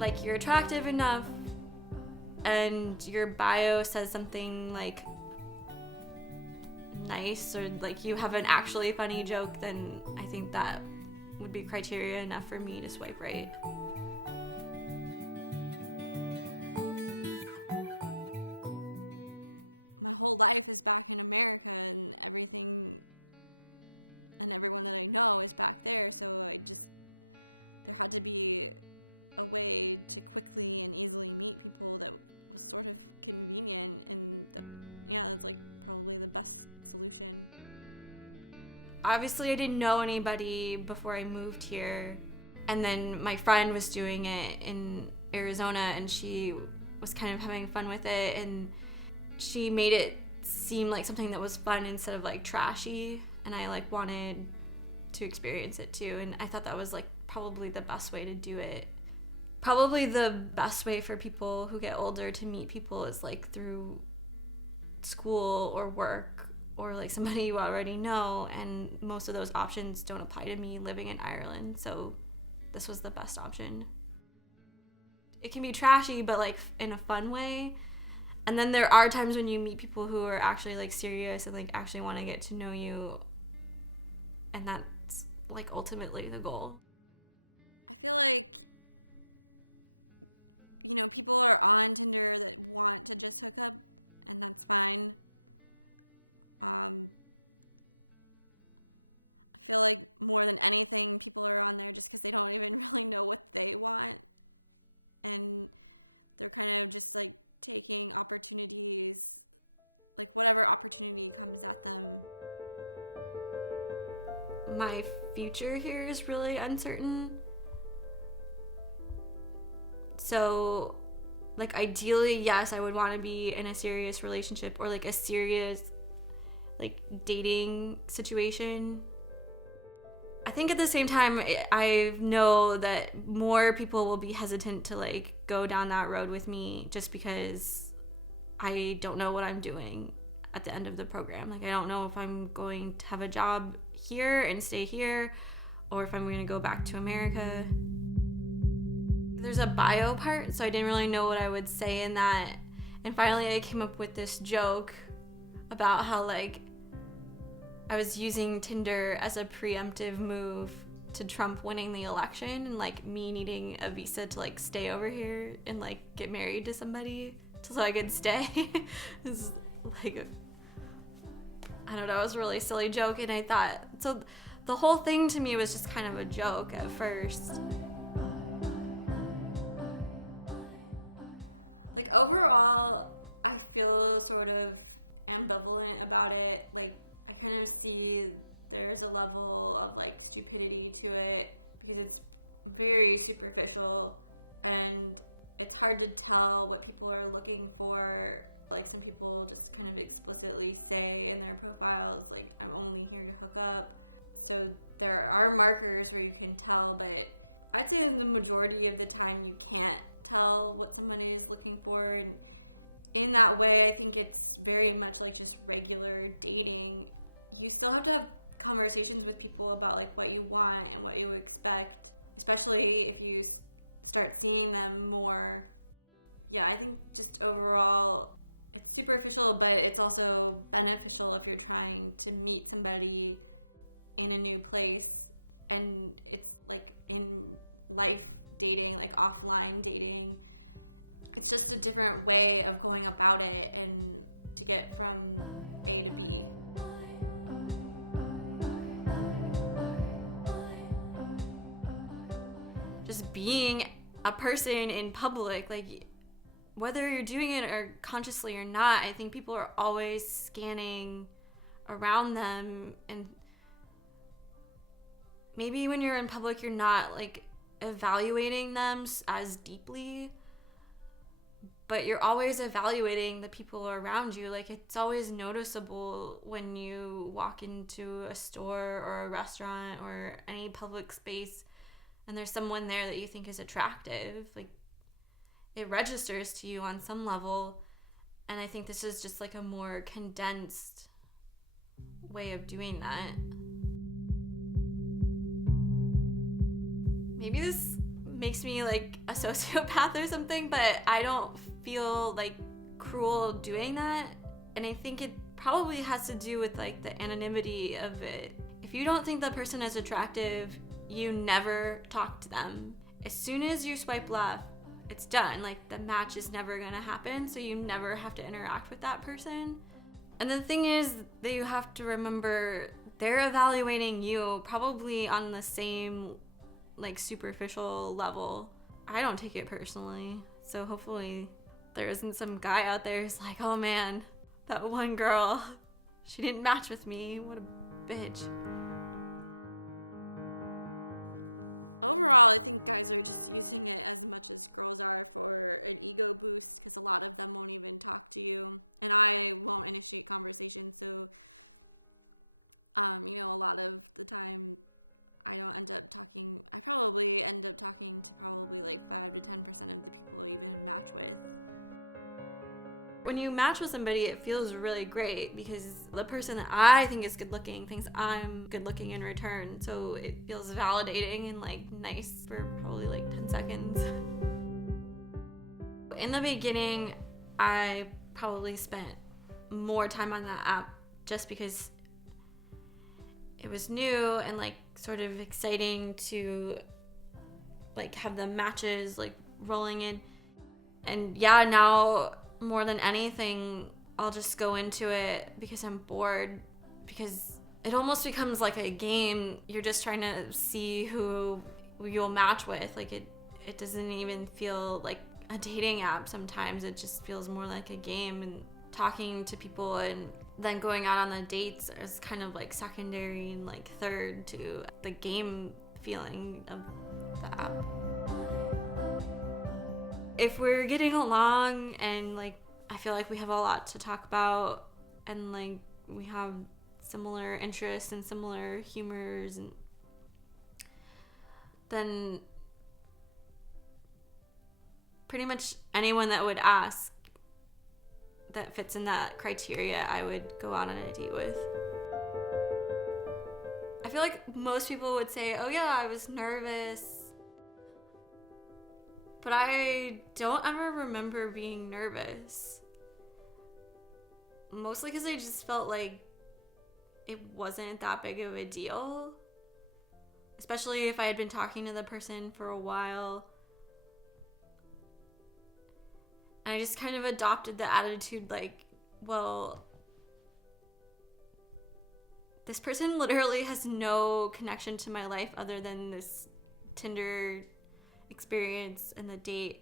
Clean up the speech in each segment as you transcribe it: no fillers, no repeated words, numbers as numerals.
like you're attractive enough and your bio says something like nice or like you have an actually funny joke, then I think that would be criteria enough for me to swipe right. Obviously, I didn't know anybody before I moved here. And then my friend was doing it in Arizona and she was kind of having fun with it. And she made it seem like something that was fun instead of like trashy. And I like wanted to experience it too. And I thought that was like probably the best way to do it. Probably the best way for people who get older to meet people is like through school or work or like somebody you already know, and most of those options don't apply to me living in Ireland, so this was the best option. It can be trashy but like in a fun way, and then there are times when you meet people who are actually like serious and like actually want to get to know you, and that's like ultimately the goal. My future here is really uncertain, so like ideally yes, I would want to be in a serious relationship or like a serious like dating situation. I think at the same time I know that more people will be hesitant to like go down that road with me just because I don't know what I'm doing at the end of the program. Like I don't know if I'm going to have a job here and stay here or if I'm going to go back to America. There's a bio part, so I didn't really know what I would say in that. And finally I came up with this joke about how like I was using Tinder as a preemptive move to Trump winning the election and like me needing a visa to like stay over here and like get married to somebody so I could stay. It's like I don't know, it was a really silly joke, and I thought so the whole thing to me was just kind of a joke at first. Like overall, I feel sort of ambivalent about it. Like I kind of see there's a level of like stupidity to it because it's very superficial and it's hard to tell what people are looking for. Like some people just kind of explicitly say in their profiles, like I'm only here to hook up. So there are markers where you can tell, but I think the majority of the time you can't tell what someone is looking for. And in that way, I think it's very much like just regular dating. You still have to have conversations with people about like what you want and what you expect, especially if you start seeing them more. Yeah, I think just overall it's superficial, but it's also beneficial if you're trying to meet somebody in a new place. And it's like in life dating, like offline dating, it's just a different way of going about it and to get from A to B. Just being a person in public, like whether you're doing it or consciously or not, I think people are always scanning around them, and maybe when you're in public you're not like evaluating them as deeply, but you're always evaluating the people around you. Like it's always noticeable when you walk into a store or a restaurant or any public space and there's someone there that you think is attractive. Like it registers to you on some level, and I think this is just like a more condensed way of doing that. Maybe this makes me like a sociopath or something, but I don't feel like cruel doing that. And I think it probably has to do with like the anonymity of it. If you don't think the person is attractive, you never talk to them. As soon as you swipe left, it's done. Like, the match is never gonna happen, so you never have to interact with that person. And the thing is that you have to remember, they're evaluating you probably on the same like superficial level. I don't take it personally, so hopefully there isn't some guy out there who's like, oh man, that one girl, she didn't match with me, what a bitch. When you match with somebody, it feels really great because the person that I think is good looking thinks I'm good looking in return. So it feels validating and like nice for probably like 10 seconds. In the beginning, I probably spent more time on that app just because it was new and like sort of exciting to like have the matches like rolling in. And yeah, now more than anything, I'll just go into it because I'm bored, because it almost becomes like a game. You're just trying to see who you'll match with. Like it doesn't even feel like a dating app sometimes. It just feels more like a game, and talking to people and then going out on the dates is kind of like secondary and like third to the game feeling of the app. If we're getting along and like I feel like we have a lot to talk about and like we have similar interests and similar humors, and then pretty much anyone that would ask that fits in that criteria, I would go out on a date with. I feel like most people would say, oh yeah, I was nervous. But I don't ever remember being nervous. Mostly because I just felt like it wasn't that big of a deal. Especially if I had been talking to the person for a while. And I just kind of adopted the attitude like, well, this person literally has no connection to my life other than this Tinder experience and the date.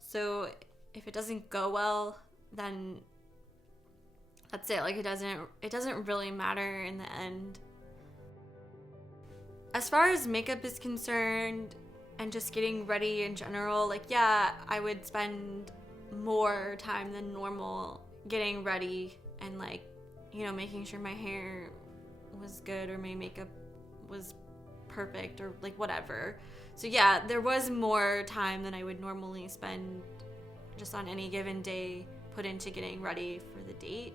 So if it doesn't go well, then that's it. Like it doesn't really matter in the end. As far as makeup is concerned and just getting ready in general, like yeah, I would spend more time than normal getting ready and like, you know, making sure my hair was good or my makeup was perfect or like whatever. So yeah, there was more time than I would normally spend just on any given day put into getting ready for the date.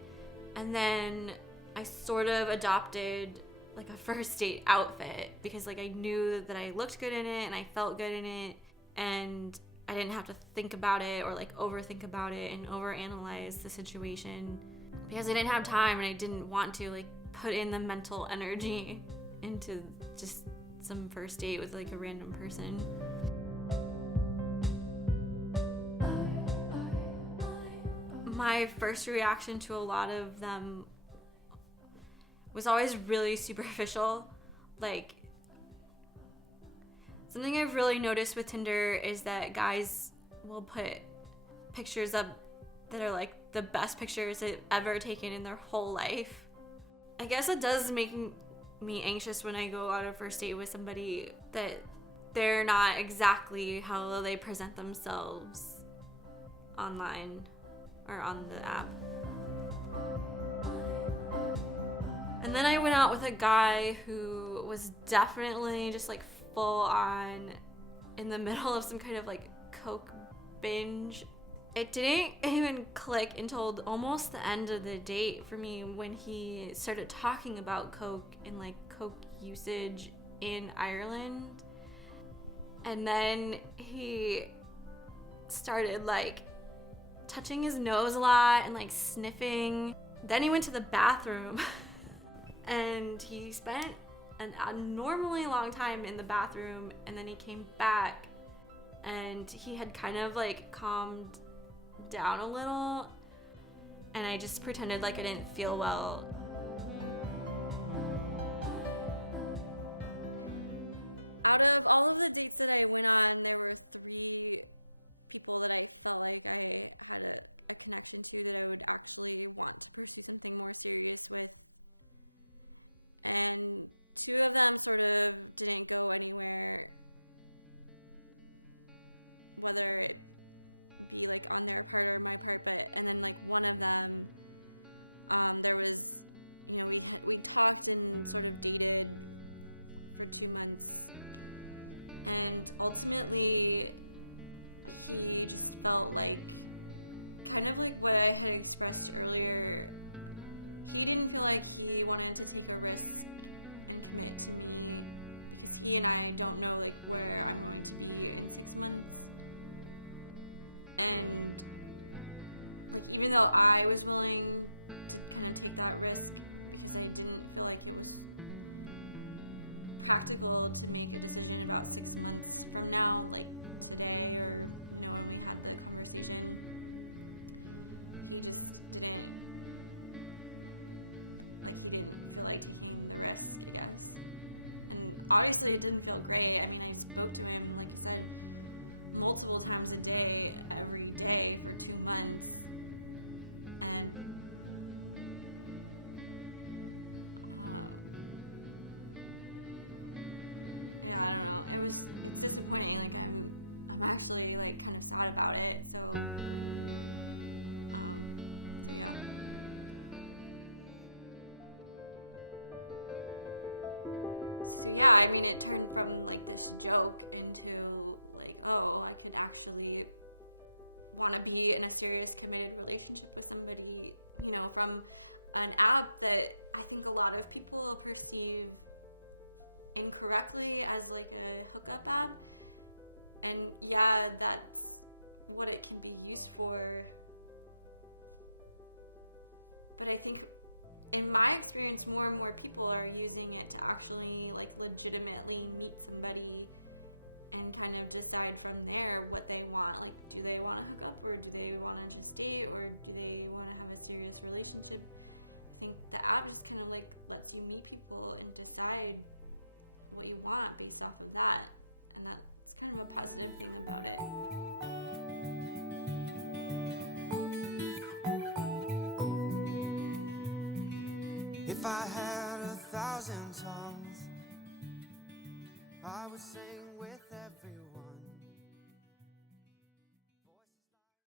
And then I sort of adopted like a first date outfit because like I knew that I looked good in it and I felt good in it, and I didn't have to think about it or like overthink about it and overanalyze the situation because I didn't have time and I didn't want to like put in the mental energy into just some first date with like a random person. My first reaction to a lot of them was always really superficial. Like, something I've really noticed with Tinder is that guys will put pictures up that are like the best pictures they've ever taken in their whole life. I guess it does make me anxious when I go on a first date with somebody that they're not exactly how they present themselves online or on the app. And then I went out with a guy who was definitely just like full on in the middle of some kind of like coke binge. It didn't even click until almost the end of the date for me when he started talking about coke and like coke usage in Ireland. And then he started like touching his nose a lot and like sniffing. Then he went to the bathroom and he spent an abnormally long time in the bathroom, and then he came back and he had kind of like calmed down a little, and I just pretended like I didn't feel well. And ultimately, he felt like kind of like what I had expressed earlier. He didn't feel like he wanted to take a risk and commit to me. He and I don't know like where I'm going to be in 6 months. And even though I was willing to kind of take that risk, I really didn't feel like it was practical to make a decision about 6 months from now, like today, or if we have that conversation. We just didn't feel like taking the risk, I guess. And obviously it didn't feel great. I mean, I spoke to him, like I said, multiple times a day, every day for 2 months. And yeah, I don't know. It's disappointing. Like I'm actually like kind of sad about it. So yeah, I mean, it turned from like this joke into like, oh, I could actually want to be in a serious committed relationship with somebody, from an app that I think a lot of people perceive incorrectly as like a hookup app. And yeah, that's what it can be used for. But I think in my experience, more and more people are using it to actually like legitimately meet somebody and kind of decide from there what they want. Like, do they want to hook up, or do they want to just date, or do they want to have a serious relationship? I think the app is kind of like lets you meet people and decide what you want based off of that, and that's kind of a positive for me. If I had 1,000 tongues, I would sing with everyone.